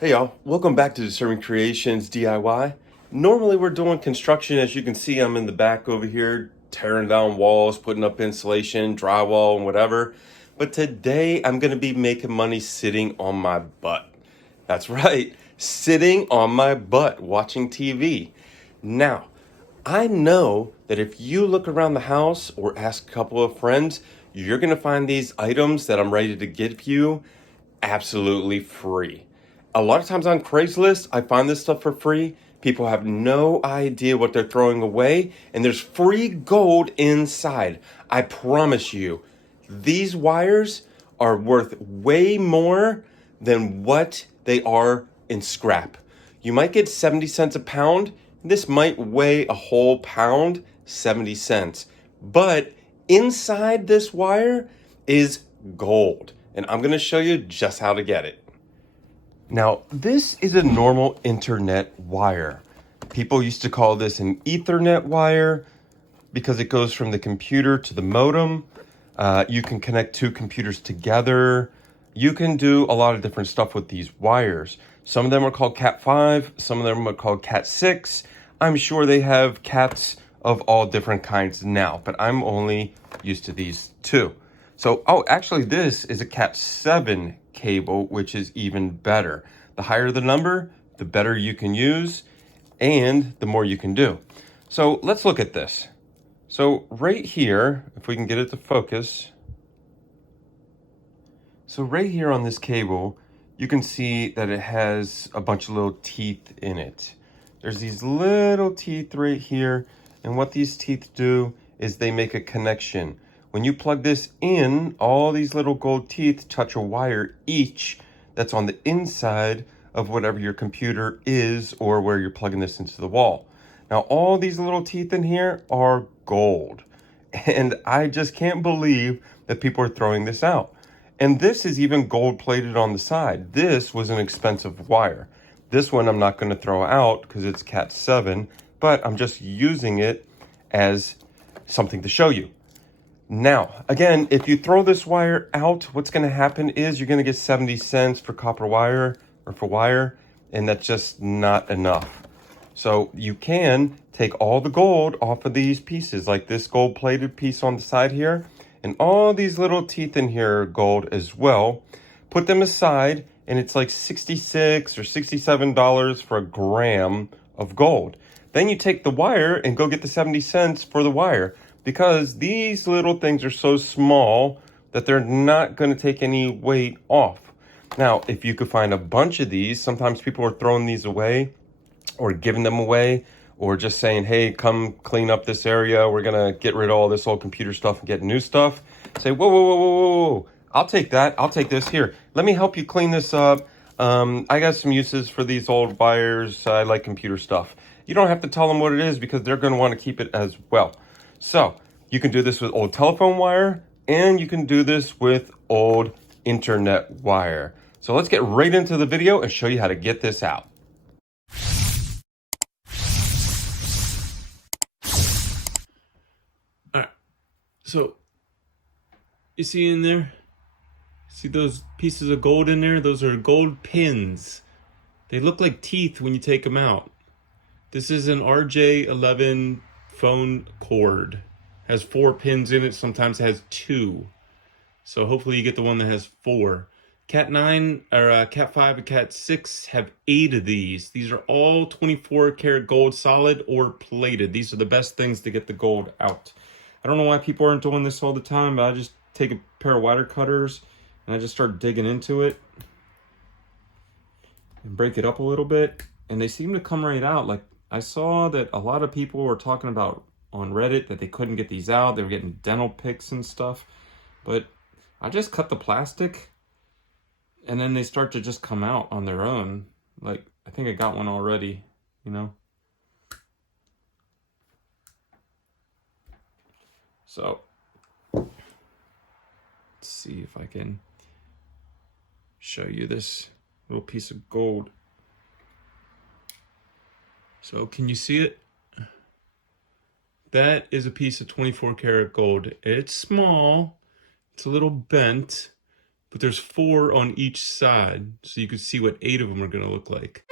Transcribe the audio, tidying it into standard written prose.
Hey y'all, welcome back to Disturbing Creations DIY. Normally we're doing construction. As you can see, I'm in the back over here tearing down walls, putting up insulation, drywall, and whatever. But today I'm going to be making money sitting on my butt. That's right, sitting on my butt watching TV. Now, I know that if you look around the house or ask a couple of friends, you're going to find these items that I'm ready to give you absolutely free. A lot of times on Craigslist, I find this stuff for free. People have no idea what they're throwing away, and there's free gold inside. I promise you, these wires are worth way more than what they are in scrap. You might get 70 cents a pound. This might weigh a whole pound, 70 cents. But inside this wire is gold, and I'm going to show you just how to get it. Now, this is a normal internet wire. People used to call this an Ethernet wire because it goes from the computer to the modem. You can connect two computers together. You can do a lot of different stuff with these wires. Some of them are called Cat 5, some of them are called Cat 6. I'm sure they have cats of all different kinds now, but I'm only used to these two. So, actually this is a Cat 7 cable, which is even better. The higher the number, the better you can use, and the more you can do. So let's look at this. So right here, if we can get it to focus. So right here on this cable, you can see that it has a bunch of little teeth in it. There's these little teeth right here, and what these teeth do is they make a connection. When you plug this in, all these little gold teeth touch a wire each that's on the inside of whatever your computer is or where you're plugging this into the wall. Now, all these little teeth in here are gold, and I just can't believe that people are throwing this out. And this is even gold plated on the side. This was an expensive wire. This one I'm not going to throw out because it's Cat 7, but I'm just using it as something to show you. Now, again, if you throw this wire out, what's going to happen is you're going to get 70 cents for copper wire or for wire, and that's just not enough. So you can take all the gold off of these pieces, like this gold plated piece on the side here, and all these little teeth in here are gold as well. Put them aside, and it's like $66 or $67 for a gram of gold. Then you take the wire and go get the 70 cents for the wire, because these little things are so small that they're not going to take any weight off. Now, if you could find a bunch of these, sometimes people are throwing these away or giving them away, or just saying, hey, come clean up this area. We're going to get rid of all this old computer stuff and get new stuff. Say, whoa, whoa, whoa, whoa, whoa. I'll take that. I'll take this. Here, let me help you clean this up. I got some uses for these old wires. I like computer stuff. You don't have to tell them what it is because they're going to want to keep it as well. So you can do this with old telephone wire, and you can do this with old internet wire. So let's get right into the video and show you how to get this out. All right, so you see in there, see those pieces of gold in there? Those are gold pins. They look like teeth when you take them out. This is an RJ11 phone cord. Has 4 pins in it, sometimes it has 2. So hopefully you get the one that has 4. Cat 9 or Cat 5 and Cat 6 have 8 of these. These are all 24 karat gold solid or plated. These are the best things to get the gold out. I don't know why people aren't doing this all the time, but I just take a pair of wire cutters and I just start digging into it and break it up a little bit, and they seem to come right out. Like, I saw that a lot of people were talking about on Reddit that they couldn't get these out. They were getting dental picks and stuff, but I just cut the plastic and then they start to just come out on their own. Like, I think I got one already, you know? So, let's see if I can show you this little piece of gold. So, can you see it? That is a piece of 24 karat gold. It's small, it's a little bent, but there's 4 on each side, so you can see what 8 of them are going to look like.